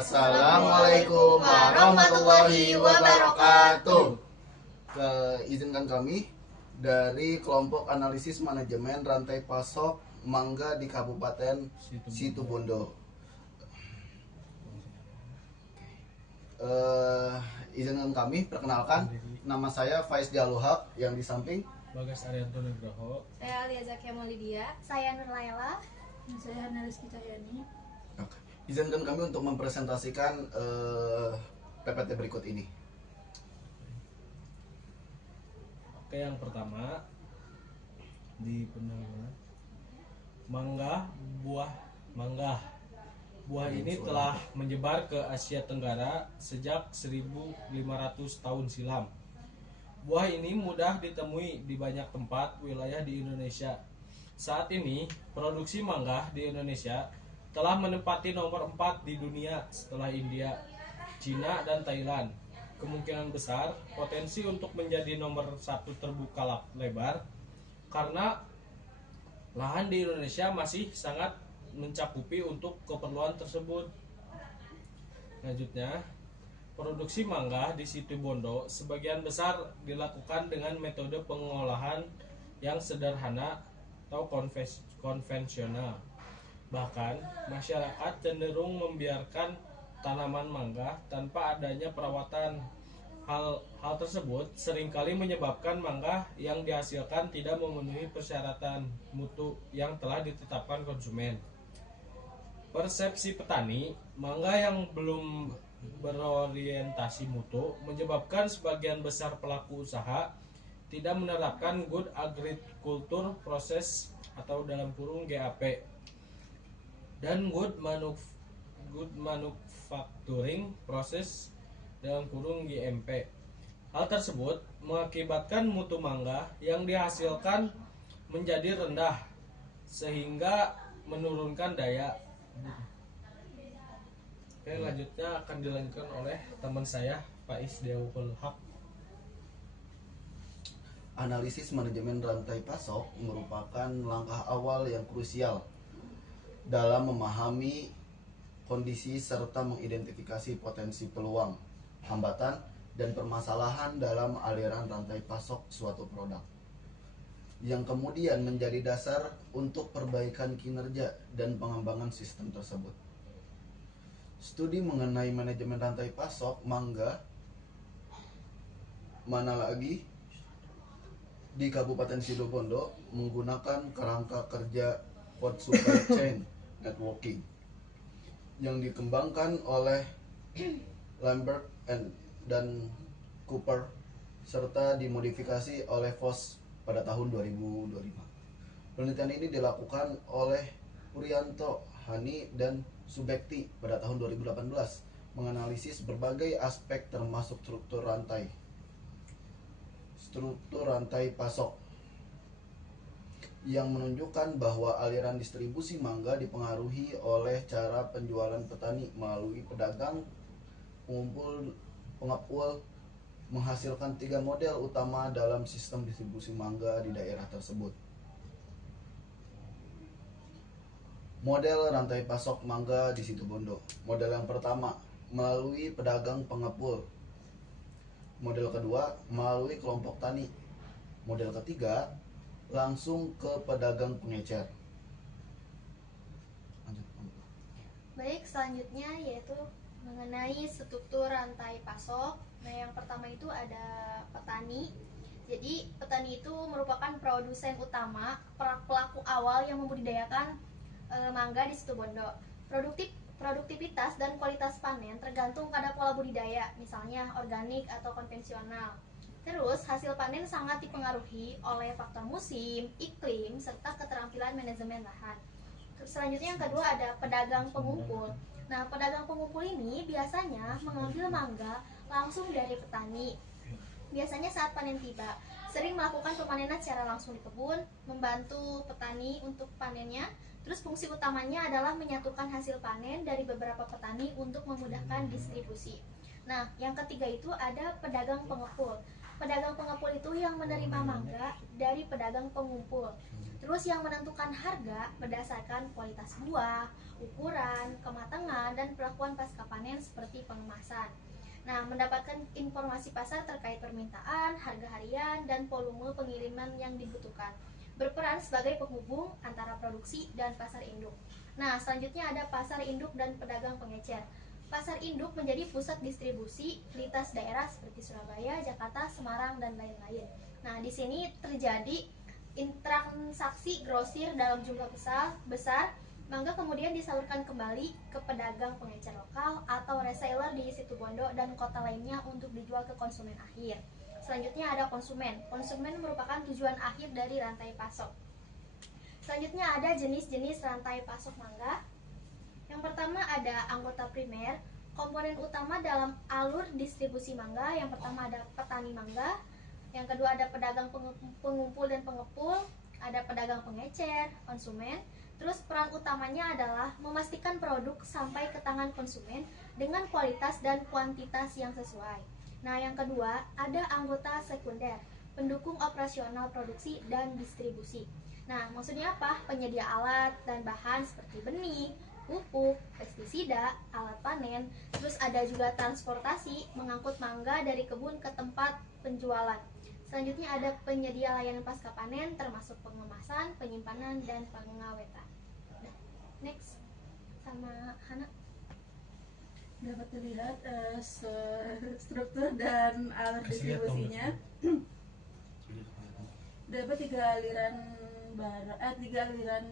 Assalamualaikum warahmatullahi wabarakatuh. Izinkan kami dari kelompok analisis manajemen rantai pasok mangga di Kabupaten Situbondo. Izinkan kami perkenalkan, nama saya Faiz Dialuhak, yang di samping Bagas Arianto Nugroho. Saya Alia Zakia Maulidia. Saya Nur Laila. Saya Naris Cahyani. Izinkan kami untuk mempresentasikan PPT berikut ini. Oke, yang pertama di penampilan mangga, buah mangga. Buah ini telah menyebar ke Asia Tenggara sejak 1500 tahun silam. Buah ini mudah ditemui di banyak tempat wilayah di Indonesia. Saat ini, produksi mangga di Indonesia telah menempati nomor 4 di dunia setelah India, Cina, dan Thailand. Kemungkinan besar potensi untuk menjadi nomor 1 terbuka lebar karena lahan di Indonesia masih sangat mencakupi untuk keperluan tersebut. Lanjutnya, produksi mangga di Situbondo sebagian besar dilakukan dengan metode pengolahan yang sederhana atau konvensional. Bahkan, masyarakat cenderung membiarkan tanaman mangga tanpa adanya perawatan. Hal tersebut seringkali menyebabkan mangga yang dihasilkan tidak memenuhi persyaratan mutu yang telah ditetapkan konsumen. Persepsi petani, mangga yang belum berorientasi mutu menyebabkan sebagian besar pelaku usaha tidak menerapkan good agriculture process atau dalam kurung GAP dan good manufacturing process dalam kurung GMP. Hal tersebut mengakibatkan mutu mangga yang dihasilkan menjadi rendah sehingga menurunkan daya. Oke, lanjutnya akan dilanjutkan oleh teman saya Faiz Dialuhak. Analisis manajemen rantai pasok merupakan langkah awal yang krusial dalam memahami kondisi serta mengidentifikasi potensi peluang, hambatan, dan permasalahan dalam aliran rantai pasok suatu produk, yang kemudian menjadi dasar untuk perbaikan kinerja dan pengembangan sistem tersebut. Studi mengenai manajemen rantai pasok mangga mana lagi di Kabupaten Situbondo menggunakan kerangka kerja Food Supply Chain Networking yang dikembangkan oleh Lambert dan Cooper serta dimodifikasi oleh Voss pada tahun 2025. Penelitian ini dilakukan oleh Purianto, Hani, dan Subekti pada tahun 2018, menganalisis berbagai aspek termasuk struktur rantai pasok yang menunjukkan bahwa aliran distribusi mangga dipengaruhi oleh cara penjualan petani melalui pedagang, pengepul, menghasilkan 3 model utama dalam sistem distribusi mangga di daerah tersebut. Model rantai pasok mangga di Situbondo. Model yang pertama, melalui pedagang pengepul. Model kedua, melalui kelompok tani. Model ketiga, langsung ke pedagang pengecer. Baik, selanjutnya yaitu mengenai struktur rantai pasok. Nah, yang pertama itu ada petani. Jadi, petani itu merupakan produsen utama, pelaku awal yang membudidayakan mangga di Situbondo. Produktivitas dan kualitas panen tergantung pada pola budidaya, misalnya organik atau konvensional. Terus, hasil panen sangat dipengaruhi oleh faktor musim, iklim, serta keterampilan manajemen lahan. Selanjutnya yang kedua ada pedagang pengumpul. Nah, pedagang pengumpul ini biasanya mengambil mangga langsung dari petani. Biasanya saat panen tiba, sering melakukan pemanenan secara langsung di kebun, membantu petani untuk panennya. Terus fungsi utamanya adalah menyatukan hasil panen dari beberapa petani untuk memudahkan distribusi. Nah, yang ketiga itu ada pedagang pengepul. pedagang pengepul itu yang menerima mangga dari pedagang pengumpul. Terus yang menentukan harga berdasarkan kualitas buah, ukuran, kematangan, dan perlakuan pasca panen seperti pengemasan. Nah, mendapatkan informasi pasar terkait permintaan, harga harian, dan volume pengiriman yang dibutuhkan. Berperan sebagai penghubung antara produksi dan pasar induk. Nah, selanjutnya ada pasar induk dan pedagang pengecer. Pasar induk menjadi pusat distribusi lintas daerah seperti Surabaya, Jakarta, Semarang, dan lain-lain. Nah, di sini terjadi transaksi grosir dalam jumlah besar. Mangga kemudian disalurkan kembali ke pedagang pengecer lokal atau reseller di Situbondo dan kota lainnya untuk dijual ke konsumen akhir. Selanjutnya ada konsumen. Konsumen merupakan tujuan akhir dari rantai pasok. Selanjutnya ada jenis-jenis rantai pasok mangga. Yang pertama ada anggota primer. Komponen utama dalam alur distribusi mangga. Yang pertama ada petani mangga. Yang kedua ada pedagang pengumpul dan pengepul. Ada pedagang pengecer, konsumen. Terus peran utamanya adalah memastikan produk sampai ke tangan konsumen dengan kualitas dan kuantitas yang sesuai. Nah, yang kedua ada anggota sekunder, pendukung operasional produksi dan distribusi. Nah, maksudnya apa? Penyedia alat dan bahan seperti benih, pupuk, pestisida, alat panen. Terus ada juga transportasi, mengangkut mangga dari kebun ke tempat penjualan. Selanjutnya ada penyedia layanan pasca panen termasuk pengemasan, penyimpanan, dan pengawetan. Nah, next sama Hana. Dapat dilihat struktur dan alur distribusinya. Dapat tiga aliran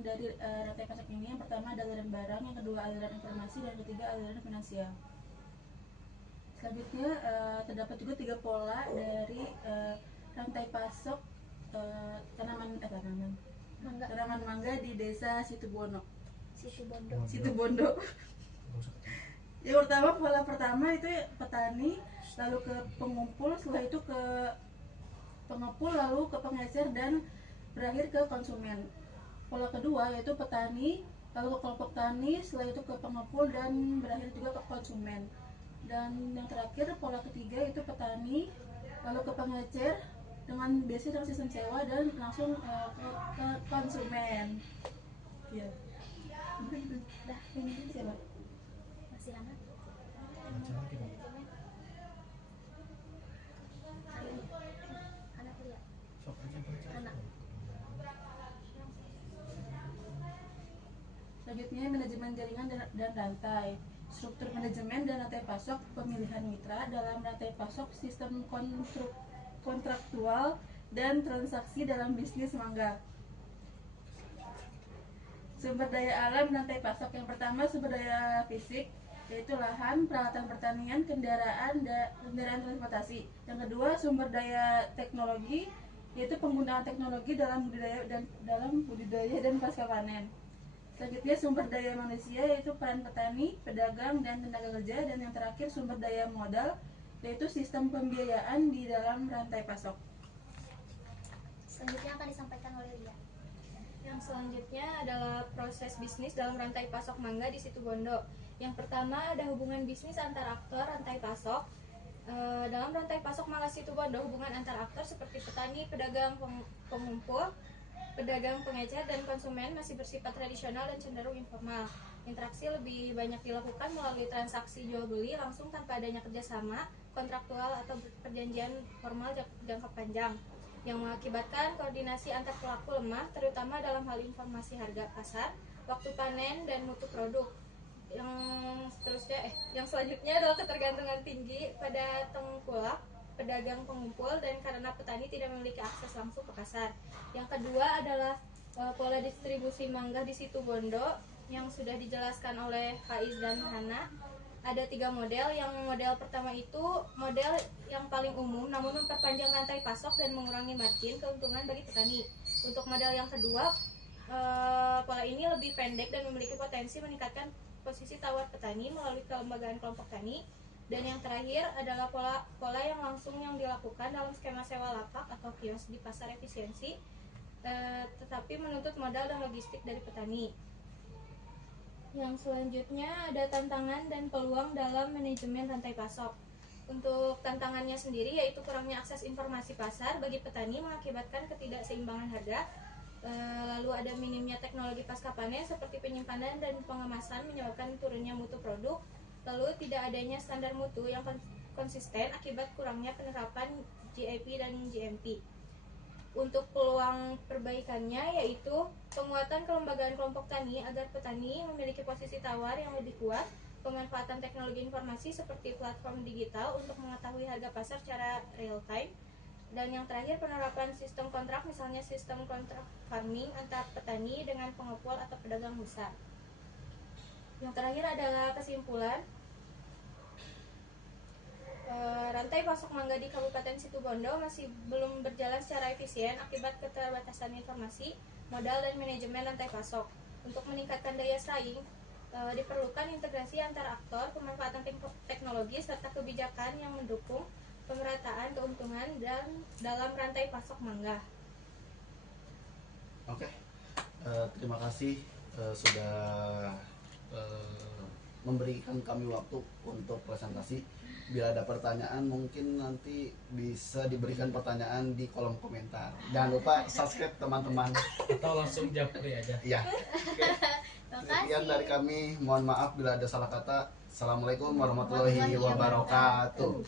dari rantai pasok ini. Yang pertama ada aliran barang, yang kedua aliran informasi, dan ketiga aliran finansial. Selanjutnya terdapat juga 3 pola dari rantai pasok tanaman mangga di desa Situbondo. Yang pertama, pola pertama itu petani, lalu ke pengumpul, setelah itu ke pengepul, lalu ke pengecer, dan berakhir ke konsumen. Pola kedua yaitu petani, lalu ke kelompok tani, setelah itu ke pengepul, dan berakhir juga ke konsumen. Dan yang terakhir, pola ketiga yaitu petani, lalu ke pengecer dengan biasanya dengan sistem sewa dan langsung ke konsumen. Ya. Dah, Ini siapa? masih Hana. Hana kuliah. Hana. Selanjutnya manajemen jaringan dan rantai. Struktur manajemen dan rantai pasok, pemilihan mitra dalam rantai pasok, sistem kontraktual dan transaksi dalam bisnis mangga. Sumber daya alam rantai pasok. Yang pertama sumber daya fisik, yaitu lahan, peralatan pertanian, kendaraan transportasi. Yang kedua sumber daya teknologi, yaitu penggunaan teknologi dalam budidaya dan pasca panen. Selanjutnya sumber daya manusia, yaitu peran petani, pedagang, dan tenaga kerja. Dan yang terakhir sumber daya modal, yaitu sistem pembiayaan di dalam rantai pasok. Selanjutnya akan disampaikan oleh Lia. Yang selanjutnya adalah proses bisnis dalam rantai pasok mangga di Situbondo. Yang pertama ada hubungan bisnis antar aktor rantai pasok. Dalam rantai pasok mangga Situbondo, hubungan antar aktor seperti petani, pedagang pengumpul, pedagang pengecer, dan konsumen masih bersifat tradisional dan cenderung informal. Interaksi lebih banyak dilakukan melalui transaksi jual beli langsung tanpa adanya kerjasama, kontraktual, atau perjanjian formal jangka panjang, yang mengakibatkan koordinasi antar pelaku lemah, terutama dalam hal informasi harga pasar, waktu panen, dan mutu produk. Yang selanjutnya adalah ketergantungan tinggi pada tengkulak pedagang pengumpul dan karena petani tidak memiliki akses langsung ke pasar. Yang kedua adalah pola distribusi mangga di Situbondo yang sudah dijelaskan oleh Faiz dan Hana. Ada 3 model. Yang model pertama itu model yang paling umum namun memperpanjang rantai pasok dan mengurangi margin keuntungan bagi petani. Untuk model yang kedua, pola ini lebih pendek dan memiliki potensi meningkatkan posisi tawar petani melalui kelembagaan kelompok tani. Dan yang terakhir adalah pola yang langsung yang dilakukan dalam skema sewa lapak atau kios di pasar efisiensi, tetapi menuntut modal dan logistik dari petani. Yang selanjutnya ada tantangan dan peluang dalam manajemen rantai pasok. Untuk tantangannya sendiri yaitu kurangnya akses informasi pasar bagi petani mengakibatkan ketidakseimbangan harga. Lalu ada minimnya teknologi pasca panen seperti penyimpanan dan pengemasan menyebabkan turunnya mutu produk. Lalu tidak adanya standar mutu yang konsisten akibat kurangnya penerapan GAP dan GMP. Untuk peluang perbaikannya yaitu penguatan kelembagaan kelompok tani agar petani memiliki posisi tawar yang lebih kuat, pemanfaatan teknologi informasi seperti platform digital untuk mengetahui harga pasar secara real time, dan yang terakhir penerapan sistem kontrak, misalnya sistem kontrak farming antar petani dengan pengepul atau pedagang besar. Yang terakhir adalah kesimpulan. Rantai pasok mangga di Kabupaten Situbondo masih belum berjalan secara efisien akibat keterbatasan informasi, modal, dan manajemen rantai pasok. Untuk meningkatkan daya saing, diperlukan integrasi antar aktor, pemanfaatan teknologi, serta kebijakan yang mendukung pemerataan keuntungan dan dalam rantai pasok mangga. Oke, terima kasih sudah memberikan kami waktu untuk presentasi. Bila ada pertanyaan mungkin nanti bisa diberikan pertanyaan di kolom komentar. Jangan lupa subscribe teman-teman. Atau langsung japri aja. Iya. Sekian dari kami. Mohon maaf bila ada salah kata. Assalamualaikum warahmatullahi wabarakatuh.